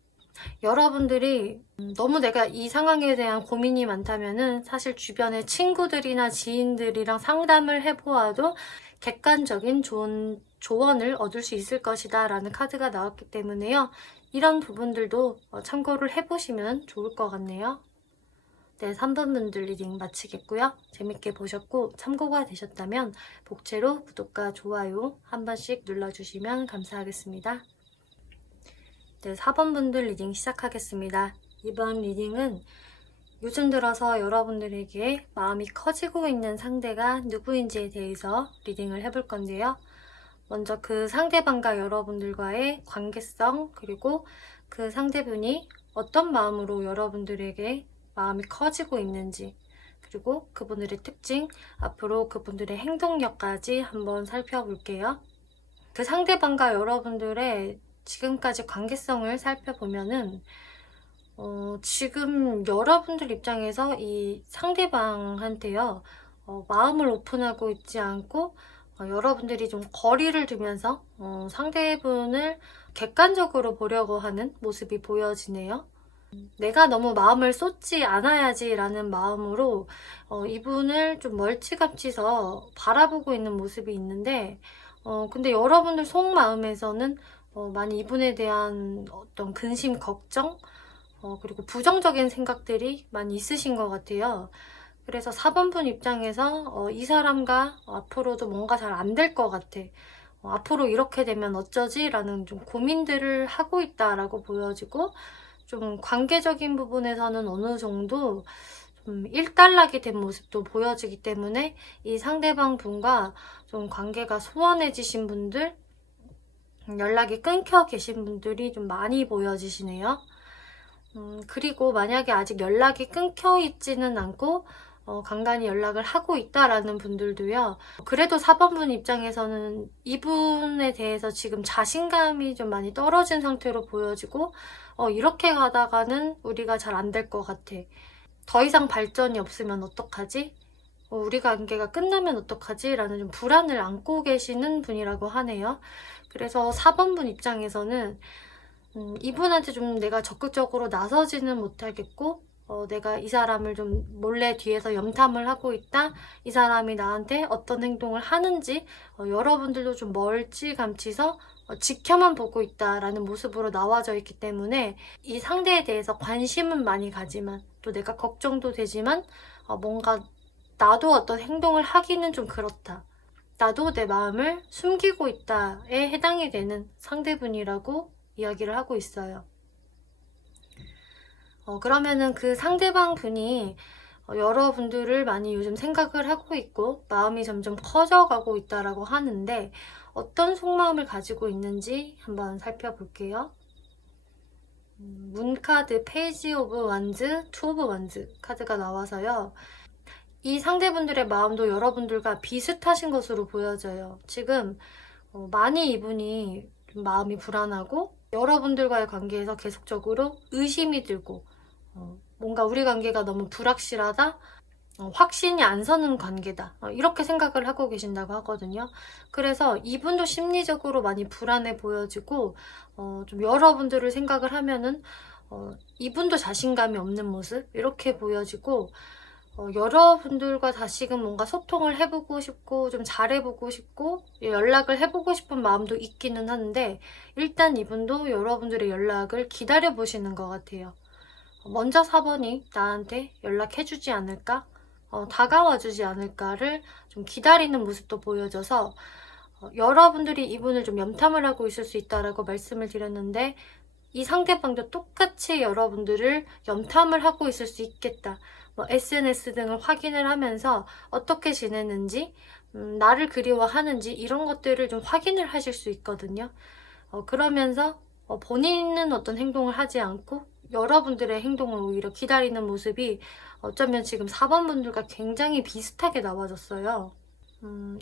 여러분들이 너무 내가 이 상황에 대한 고민이 많다면은 사실 주변의 친구들이나 지인들이랑 상담을 해보아도 객관적인 좋은 조언을 얻을 수 있을 것이다 라는 카드가 나왔기 때문에요. 이런 부분들도 참고를 해보시면 좋을 것 같네요. 네, 3번 분들 리딩 마치겠고요. 재밌게 보셨고 참고가 되셨다면 복채로 구독과 좋아요 한 번씩 눌러주시면 감사하겠습니다. 네, 4번 분들 리딩 시작하겠습니다. 이번 리딩은 요즘 들어서 여러분들에게 마음이 커지고 있는 상대가 누구인지에 대해서 리딩을 해볼 건데요. 먼저 그 상대방과 여러분들과의 관계성, 그리고 그 상대분이 어떤 마음으로 여러분들에게 마음이 커지고 있는지, 그리고 그분들의 특징, 앞으로 그분들의 행동력까지 한번 살펴볼게요. 그 상대방과 여러분들의 지금까지 관계성을 살펴보면은 지금 여러분들 입장에서 이 상대방한테요 마음을 오픈하고 있지 않고 여러분들이 좀 거리를 두면서 상대분을 객관적으로 보려고 하는 모습이 보여지네요. 내가 너무 마음을 쏟지 않아야지 라는 마음으로 이분을 좀 멀찌감치서 바라보고 있는 모습이 있는데 근데 여러분들 속마음에서는 많이 이분에 대한 어떤 근심, 걱정 그리고 부정적인 생각들이 많이 있으신 것 같아요. 그래서 4번분 입장에서 이 사람과 앞으로도 뭔가 잘 안 될 것 같아. 앞으로 이렇게 되면 어쩌지? 라는 좀 고민들을 하고 있다라고 보여지고 좀 관계적인 부분에서는 어느 정도 좀 일단락이 된 모습도 보여지기 때문에 이 상대방 분과 좀 관계가 소원해지신 분들, 연락이 끊겨 계신 분들이 좀 많이 보여지시네요. 그리고 만약에 아직 연락이 끊겨 있지는 않고 간간히 연락을 하고 있다라는 분들도요. 그래도 4번분 입장에서는 이분에 대해서 지금 자신감이 좀 많이 떨어진 상태로 보여지고 이렇게 가다가는 우리가 잘 안 될 것 같아. 더 이상 발전이 없으면 어떡하지? 우리 관계가 끝나면 어떡하지? 라는 좀 불안을 안고 계시는 분이라고 하네요. 그래서 4번분 입장에서는 이분한테 좀 내가 적극적으로 나서지는 못하겠고 내가 이 사람을 좀 몰래 뒤에서 염탐을 하고 있다. 이 사람이 나한테 어떤 행동을 하는지 여러분들도 좀 멀찌감치서 지켜만 보고 있다라는 모습으로 나와져 있기 때문에 이 상대에 대해서 관심은 많이 가지만 또 내가 걱정도 되지만 뭔가 나도 어떤 행동을 하기는 좀 그렇다. 나도 내 마음을 숨기고 있다에 해당이 되는 상대분이라고 이야기를 하고 있어요. 그러면은 그 상대방 분이 여러분들을 많이 요즘 생각을 하고 있고 마음이 점점 커져가고 있다라고 하는데 어떤 속마음을 가지고 있는지 한번 살펴볼게요. 문카드, 페이지 오브 완즈, 투 오브 완즈 카드가 나와서요. 이 상대분들의 마음도 여러분들과 비슷하신 것으로 보여져요. 지금 많이 이분이 좀 마음이 불안하고 여러분들과의 관계에서 계속적으로 의심이 들고 뭔가 우리 관계가 너무 불확실하다, 확신이 안 서는 관계다 이렇게 생각을 하고 계신다고 하거든요. 그래서 이분도 심리적으로 많이 불안해 보여지고 좀 여러분들을 생각을 하면은 이분도 자신감이 없는 모습 이렇게 보여지고 여러분들과 다시금 뭔가 소통을 해보고 싶고 좀 잘해보고 싶고 연락을 해보고 싶은 마음도 있기는 한데, 일단 이분도 여러분들의 연락을 기다려보시는 것 같아요. 먼저 4번이 나한테 연락해주지 않을까? 다가와주지 않을까를 좀 기다리는 모습도 보여져서 여러분들이 이분을 좀 염탐을 하고 있을 수 있다라고 말씀을 드렸는데, 이 상대방도 똑같이 여러분들을 염탐을 하고 있을 수 있겠다. SNS 등을 확인을 하면서 어떻게 지내는지, 나를 그리워하는지 이런 것들을 좀 확인을 하실 수 있거든요. 그러면서 본인은 어떤 행동을 하지 않고 여러분들의 행동을 오히려 기다리는 모습이 어쩌면 지금 4번 분들과 굉장히 비슷하게 나와졌어요.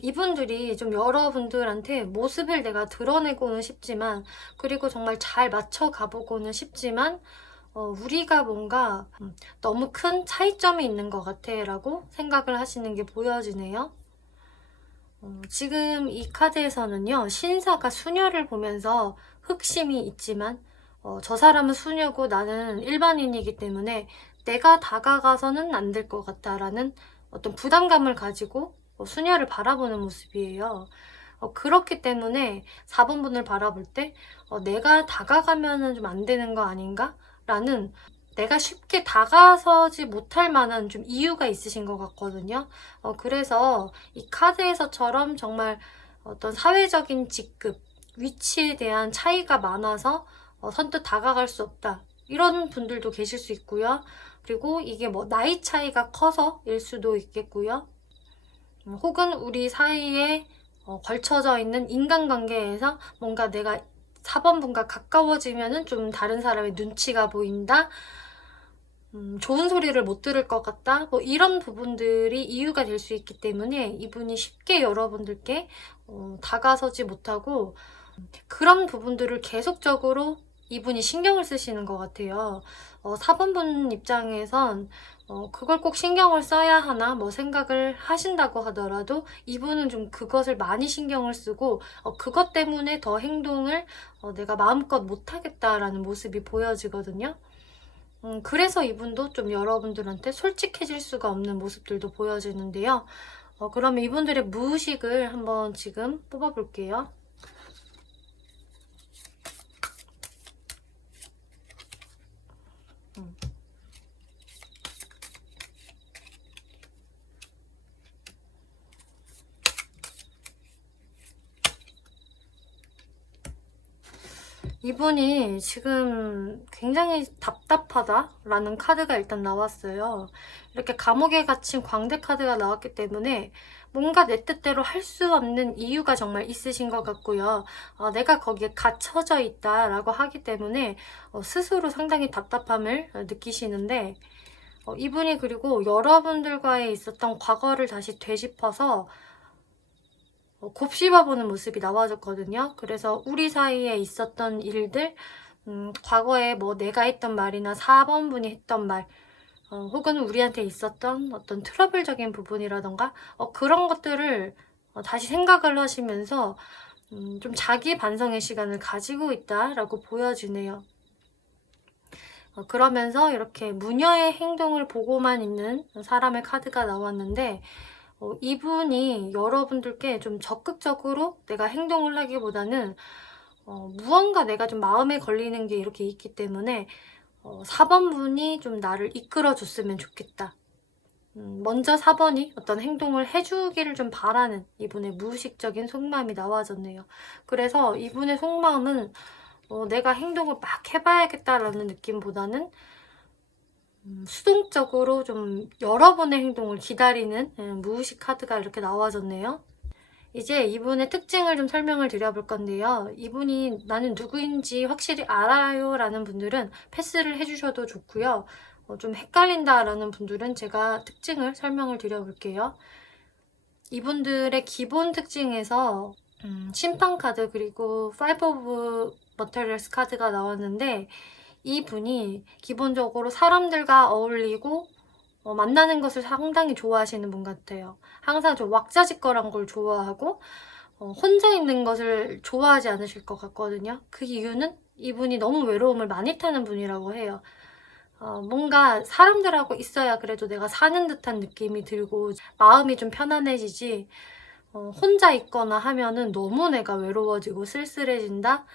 이분들이 좀 여러분들한테 모습을 내가 드러내고는 싶지만, 그리고 정말 잘 맞춰 가보고는 싶지만, 우리가 뭔가 너무 큰 차이점이 있는 것 같아 라고 생각을 하시는 게 보여지네요. 지금 이 카드에서는요, 신사가 수녀를 보면서 흑심이 있지만 저 사람은 수녀고 나는 일반인이기 때문에 내가 다가가서는 안 될 것 같다라는 어떤 부담감을 가지고 수녀를 바라보는 모습이에요. 그렇기 때문에 4번 분을 바라볼 때 내가 다가가면 좀 안 되는 거 아닌가? 라는, 내가 쉽게 다가서지 못할 만한 좀 이유가 있으신 것 같거든요. 그래서 이 카드에서처럼 정말 어떤 사회적인 직급, 위치에 대한 차이가 많아서 선뜻 다가갈 수 없다, 이런 분들도 계실 수 있고요. 그리고 이게 뭐 나이 차이가 커서일 수도 있겠고요. 혹은 우리 사이에 걸쳐져 있는 인간관계에서 뭔가 내가 4번 분과 가까워지면은 좀 다른 사람의 눈치가 보인다, 좋은 소리를 못 들을 것 같다, 뭐 이런 부분들이 이유가 될 수 있기 때문에 이분이 쉽게 여러분들께 다가서지 못하고, 그런 부분들을 계속적으로 이분이 신경을 쓰시는 것 같아요. 4번 분 입장에선 그걸 꼭 신경을 써야 하나 뭐 생각을 하신다고 하더라도, 이분은 좀 그것을 많이 신경을 쓰고 그것 때문에 더 행동을 내가 마음껏 못하겠다라는 모습이 보여지거든요. 그래서 이분도 좀 여러분들한테 솔직해질 수가 없는 모습들도 보여지는데요. 그럼 이분들의 무의식을 한번 지금 뽑아볼게요. 이분이 지금 굉장히 답답하다라는 카드가 일단 나왔어요. 이렇게 감옥에 갇힌 광대 카드가 나왔기 때문에 뭔가 내 뜻대로 할 수 없는 이유가 정말 있으신 것 같고요. 내가 거기에 갇혀져 있다라고 하기 때문에 스스로 상당히 답답함을 느끼시는데, 이분이 그리고 여러분들과의 있었던 과거를 다시 되짚어서 곱씹어보는 모습이 나와졌거든요. 그래서 우리 사이에 있었던 일들, 과거에 뭐 내가 했던 말이나 4번 분이 했던 말, 혹은 우리한테 있었던 어떤 트러블적인 부분이라던가 그런 것들을 다시 생각을 하시면서 좀 자기 반성의 시간을 가지고 있다라고 보여지네요. 그러면서 이렇게 무녀의 행동을 보고만 있는 사람의 카드가 나왔는데, 이분이 여러분들께 좀 적극적으로 내가 행동을 하기보다는 무언가 내가 좀 마음에 걸리는 게 이렇게 있기 때문에 4번 분이 좀 나를 이끌어 줬으면 좋겠다. 먼저 4번이 어떤 행동을 해주기를 좀 바라는 이분의 무의식적인 속마음이 나와졌네요. 그래서 이분의 속마음은 내가 행동을 막 해봐야겠다라는 느낌보다는 수동적으로 좀 여러분의 행동을 기다리는 무의식 카드가 이렇게 나와졌네요. 이제 이분의 특징을 좀 설명을 드려볼 건데요. 이분이 나는 누구인지 확실히 알아요 라는 분들은 패스를 해주셔도 좋고요. 좀 헷갈린다 라는 분들은 제가 특징을 설명을 드려볼게요. 이분들의 기본 특징에서 심판 카드 그리고 5 of Materials 카드가 나왔는데, 이분이 기본적으로 사람들과 어울리고 만나는 것을 상당히 좋아하시는 분 같아요. 항상 좀 왁자지껄한 걸 좋아하고 혼자 있는 것을 좋아하지 않으실 것 같거든요. 그 이유는 이분이 너무 외로움을 많이 타는 분이라고 해요. 뭔가 사람들하고 있어야 그래도 내가 사는 듯한 느낌이 들고 마음이 좀 편안해지지, 혼자 있거나 하면은 너무 내가 외로워지고 쓸쓸해진다?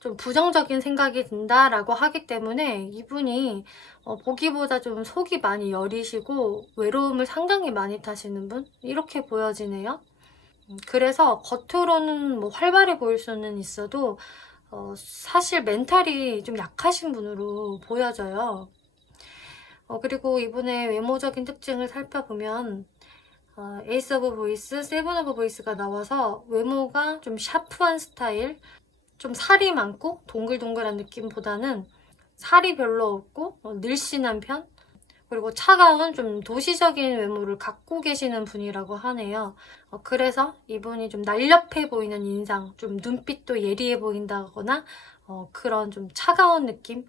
좀 부정적인 생각이 든다라고 하기 때문에 이분이 보기보다 좀 속이 많이 여리시고 외로움을 상당히 많이 타시는 분? 이렇게 보여지네요. 그래서 겉으로는 뭐 활발해 보일 수는 있어도 사실 멘탈이 좀 약하신 분으로 보여져요. 그리고 이분의 외모적인 특징을 살펴보면 에이스 오브 보이스, 세븐 오브 보이스가 나와서 외모가 좀 샤프한 스타일, 좀 살이 많고 동글동글한 느낌보다는 살이 별로 없고 늘씬한 편, 그리고 차가운 좀 도시적인 외모를 갖고 계시는 분이라고 하네요. 그래서 이분이 좀 날렵해 보이는 인상, 좀 눈빛도 예리해 보인다거나 그런 좀 차가운 느낌,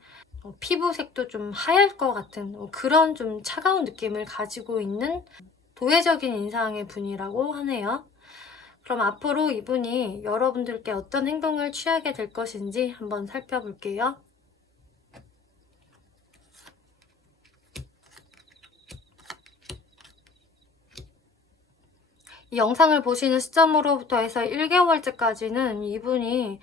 피부색도 좀 하얄 것 같은 그런 좀 차가운 느낌을 가지고 있는 도회적인 인상의 분이라고 하네요. 그럼 앞으로 이분이 여러분들께 어떤 행동을 취하게 될 것인지 한번 살펴볼게요. 이 영상을 보시는 시점으로부터 해서 1개월째까지는 이분이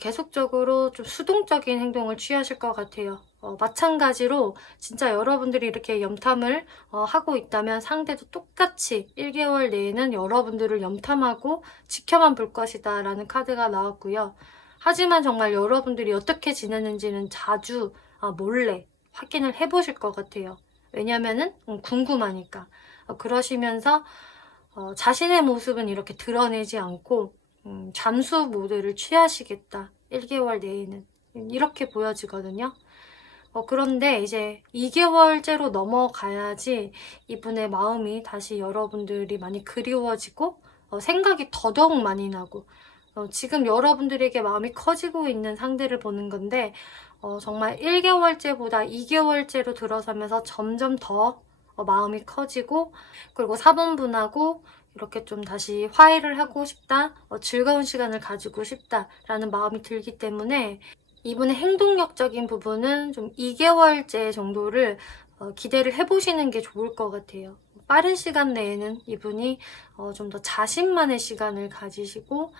계속적으로 좀 수동적인 행동을 취하실 것 같아요. 마찬가지로 진짜 여러분들이 이렇게 염탐을 하고 있다면 상대도 똑같이 1개월 내에는 여러분들을 염탐하고 지켜만 볼 것이다 라는 카드가 나왔고요. 하지만 정말 여러분들이 어떻게 지내는지는 자주 몰래 확인을 해보실 것 같아요. 왜냐면은 궁금하니까. 그러시면서 자신의 모습은 이렇게 드러내지 않고 잠수 모드를 취하시겠다. 1개월 내에는. 이렇게 보여지거든요. 그런데 이제 2개월째로 넘어가야지 이분의 마음이 다시 여러분들이 많이 그리워지고 생각이 더더욱 많이 나고 지금 여러분들에게 마음이 커지고 있는 상대를 보는 건데 정말 1개월째보다 2개월째로 들어서면서 점점 더 마음이 커지고, 그리고 4번분하고 이렇게 좀 다시 화해를 하고 싶다, 즐거운 시간을 가지고 싶다라는 마음이 들기 때문에 이분의 행동력적인 부분은 좀 2개월째 정도를 기대를 해보시는 게 좋을 것 같아요. 빠른 시간 내에는 이분이 좀 더 자신만의 시간을 가지시고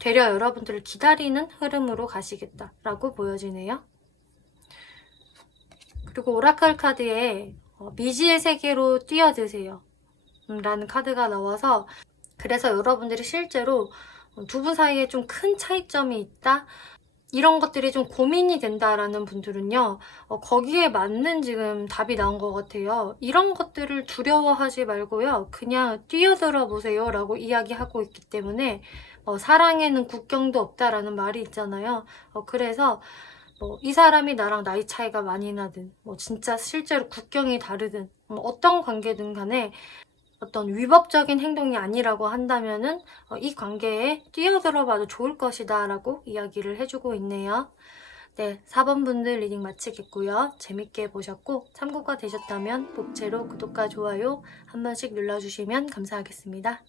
되려 여러분들을 기다리는 흐름으로 가시겠다라고 보여지네요. 그리고 오라클 카드에 미지의 세계로 뛰어드세요 라는 카드가 나와서, 그래서 여러분들이 실제로 두 분 사이에 좀 큰 차이점이 있다, 이런 것들이 좀 고민이 된다라는 분들은요, 거기에 맞는 지금 답이 나온 것 같아요. 이런 것들을 두려워하지 말고요, 그냥 뛰어들어 보세요 라고 이야기하고 있기 때문에 사랑에는 국경도 없다라는 말이 있잖아요. 그래서 이 사람이 나랑 나이 차이가 많이 나든 진짜 실제로 국경이 다르든 어떤 관계든 간에 어떤 위법적인 행동이 아니라고 한다면은 이 관계에 뛰어들어 봐도 좋을 것이다 라고 이야기를 해주고 있네요. 네, 4번 분들 리딩 마치겠고요. 재밌게 보셨고 참고가 되셨다면 복제로 구독과 좋아요 한 번씩 눌러주시면 감사하겠습니다.